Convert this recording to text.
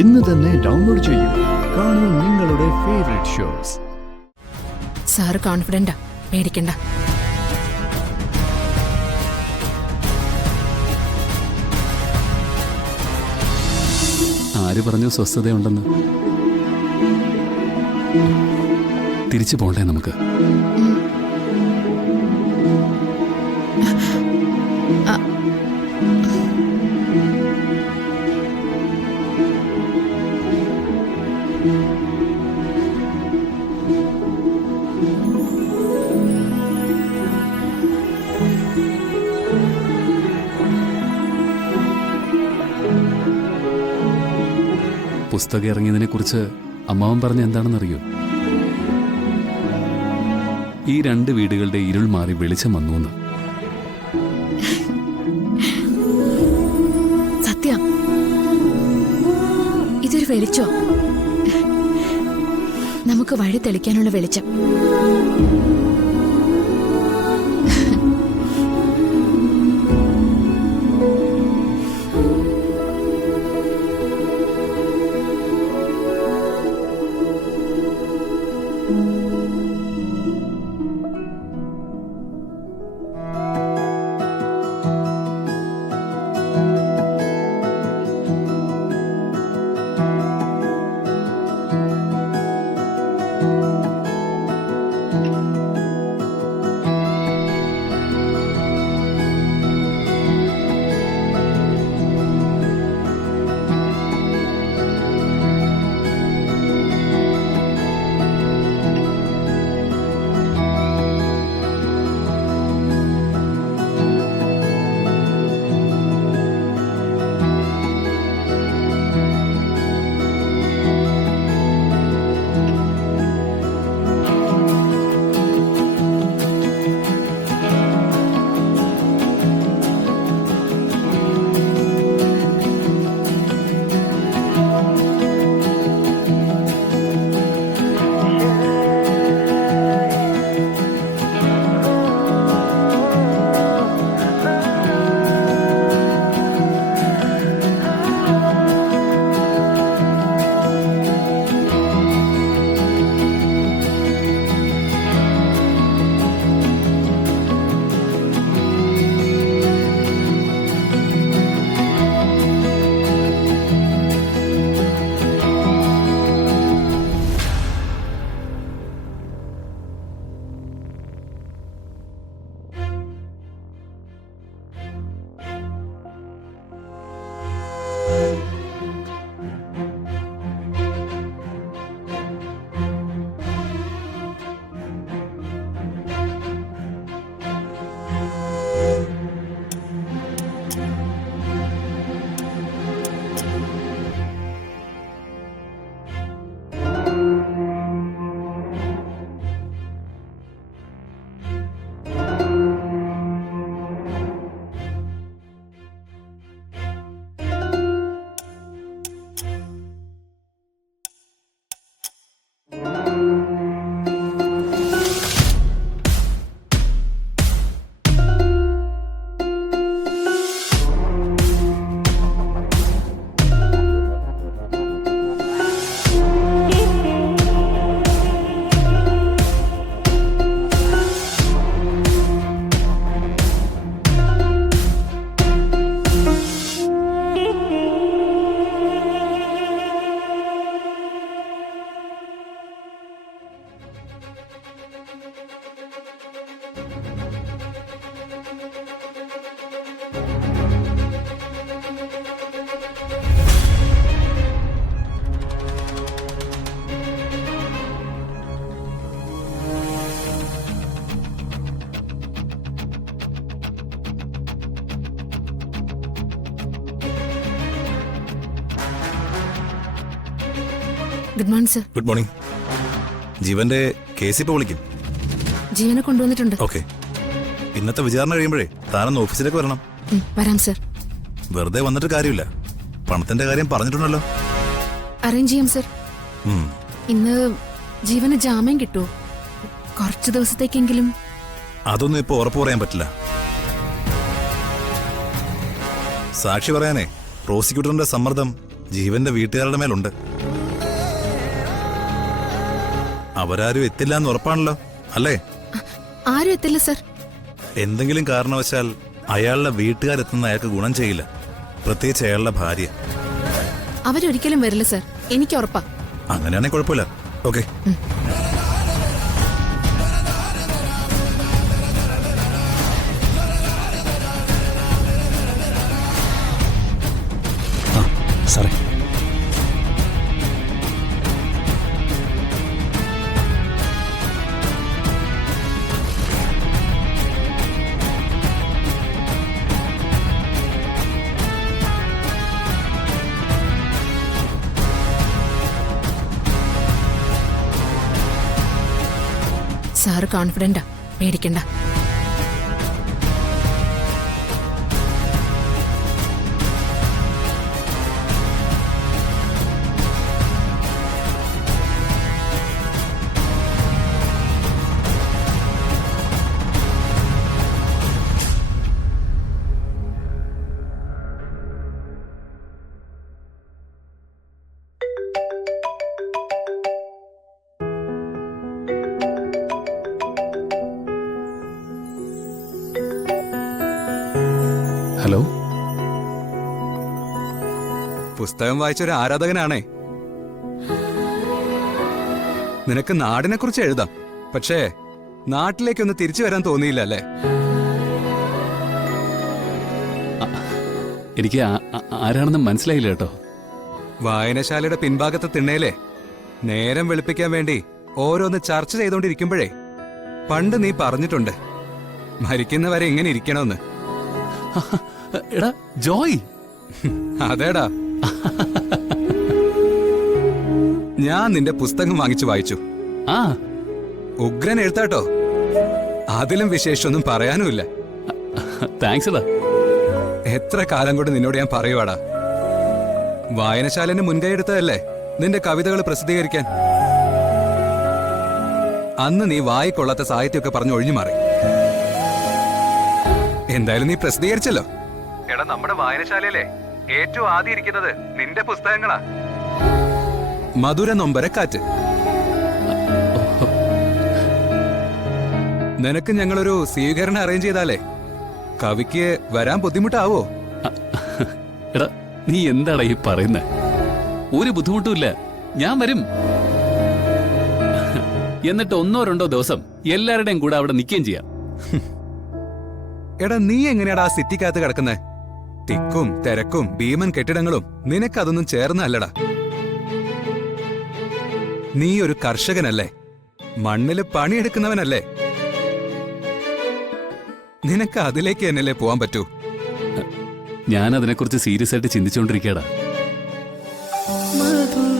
ഇന്ന് തന്നെ ഡൗൺലോഡ് ചെയ്യൂ. കാണൂ നിങ്ങളുടെ ഫേവറേറ്റ് ഷോസ്. സാറ് കോൺഫിഡന്റാ, പേടിക്കണ്ട. ആര് പറഞ്ഞു സ്വസ്ഥതയുണ്ടെന്ന്? തിരിച്ചു പോണ്ടേ നമുക്ക്? പുസ്തകം ഇറങ്ങിയതിനെ കുറിച്ച് അമ്മാവൻ പറഞ്ഞ എന്താണെന്നറിയോ? ഈ 2 വീടുകളുടെ ഇരുൾ മാറി വെളിച്ചം വന്നു എന്ന്. സത്യ, ഇതൊരു വെളിച്ചോ? നമുക്ക് വഴി തെളിക്കാനുള്ള വെളിച്ചം. Good morning sir. Good morning. ജീവന്റെ കേസ് ഇപ്പോൾ വിളിക്കും. ജീവനെ കൊണ്ടുവന്നിട്ടുണ്ട്. ഓക്കെ. ഇന്നത്തെ വിചാരണ കഴിയുമ്പോഴേ താനൊന്ന് ഓഫീസിലേക്ക് വരണം. വരാം സർ. വെറുതെ വന്നിട്ട് കാര്യമില്ല. പണത്തിന്റെ കാര്യം പറഞ്ഞിട്ടുണ്ടല്ലോ. അറേഞ്ച് ചെയ്യാം സർ. ഇന്ന് ജീവന് ജാമ്യം കിട്ടുമോ? കുറച്ചു ദിവസത്തേക്കെങ്കിലും. അതൊന്നും ഇപ്പൊ ഉറപ്പ് പറയാൻ പറ്റില്ല. സാക്ഷി പറയാനേ പ്രോസിക്യൂട്ടറിന്റെ സമ്മർദ്ദം ജീവന്റെ വീട്ടുകാരുടെ മേലുണ്ട്. അവരാരും എത്തില്ല എന്ന് ഉറപ്പാണല്ലോ, അല്ലേ? ആരും എത്തില്ല സർ. എന്തെങ്കിലും കാരണവശാൽ അയാളുടെ വീട്ടുകാരെത്തുന്ന അയാൾക്ക് ഗുണം ചെയ്യില്ല, പ്രത്യേകിച്ച് അയാളുടെ ഭാര്യ. അവരൊരിക്കലും വരില്ല സർ, എനിക്ക് ഉറപ്പാ. അങ്ങനെയാണെങ്കിൽ കുഴപ്പമില്ല. ഓക്കെ. സാറേ, സാറ് കോൺഫിഡന്റാ, പേടിക്കണ്ട. ഹലോ. പുസ്തകം വായിച്ചൊരു ആരാധകനാണേ. നിനക്ക് നാടിനെ കുറിച്ച് എഴുതാം, പക്ഷേ നാട്ടിലേക്കൊന്ന് തിരിച്ചു വരാൻ തോന്നിയില്ല അല്ലേ? എനിക്ക് ആരാണെന്ന് മനസ്സിലായില്ല കേട്ടോ. വായനശാലയുടെ പിൻഭാഗത്തെ തിണ്ണയിലെ നേരം വെളുപ്പിക്കാൻ വേണ്ടി ഓരോന്ന് ചർച്ച ചെയ്തോണ്ടിരിക്കുമ്പോഴേ പണ്ട് നീ പറഞ്ഞിട്ടുണ്ട് മരിക്കുന്നവരെ എങ്ങനെ ഇരിക്കണമെന്ന്. എടാ ജോയ്. അതേടാ, ഞാൻ നിന്റെ പുസ്തകം വാങ്ങിച്ചു വായിച്ചു. ആ, ഉഗ്രൻ എഴുത്താട്ടോ. അതിലും വിശേഷമൊന്നും പറയാനുമില്ല. താങ്ക്സ് എടാ. എത്ര കാലം കൊണ്ട് നിന്നോട് ഞാൻ പറയുവാടാ, വായനശാലന് മുൻകൈ എടുത്തതല്ലേ നിന്റെ കവിതകൾ പ്രസിദ്ധീകരിക്കാൻ. അന്ന് നീ വായിക്കൊള്ളാത്ത സാഹിത്യമൊക്കെ പറഞ്ഞു ഒഴിഞ്ഞു മാറി. എന്തായാലും നീ പ്രസിദ്ധീകരിച്ചല്ലോ. എടാ, നമ്മുടെ വായനശാലയിലെ ഏറ്റവും ആദ്യം ഇരിക്കുന്നത് നിന്റെ പുസ്തകങ്ങളാ. മധുര നൊമ്പരക്കാറ്റ്. നിനക്ക് ഞങ്ങളൊരു സ്വീകരണം അറേഞ്ച് ചെയ്താലേ കവിക്ക് വരാൻ ബുദ്ധിമുട്ടാവോ? എടാ, നീ എന്താടാ ഈ പറയുന്നേ? ഒരു ബുദ്ധിമുട്ടുമില്ല, ഞാൻ വരും. എന്നിട്ട് 1-2 ദിവസം എല്ലാവരുടെയും കൂടെ അവിടെ നിൽക്കുകയും ചെയ്യാം. എടാ, നീ എങ്ങനെയാടാ ആ സിറ്റിക്കകത്ത് കിടക്കുന്നേ? തിക്കും തിരക്കും ഭീമൻ കെട്ടിടങ്ങളും നിനക്കതൊന്നും ചേർന്നല്ലടാ. നീ ഒരു കർഷകനല്ലേ, മണ്ണില് പണിയെടുക്കുന്നവനല്ലേ? നിനക്ക് അതിലേക്ക് തന്നെയല്ലേ പോവാൻ പറ്റൂ? ഞാൻ അതിനെക്കുറിച്ച് സീരിയസ് ആയിട്ട് ചിന്തിച്ചുകൊണ്ടിരിക്കടാ. മധുര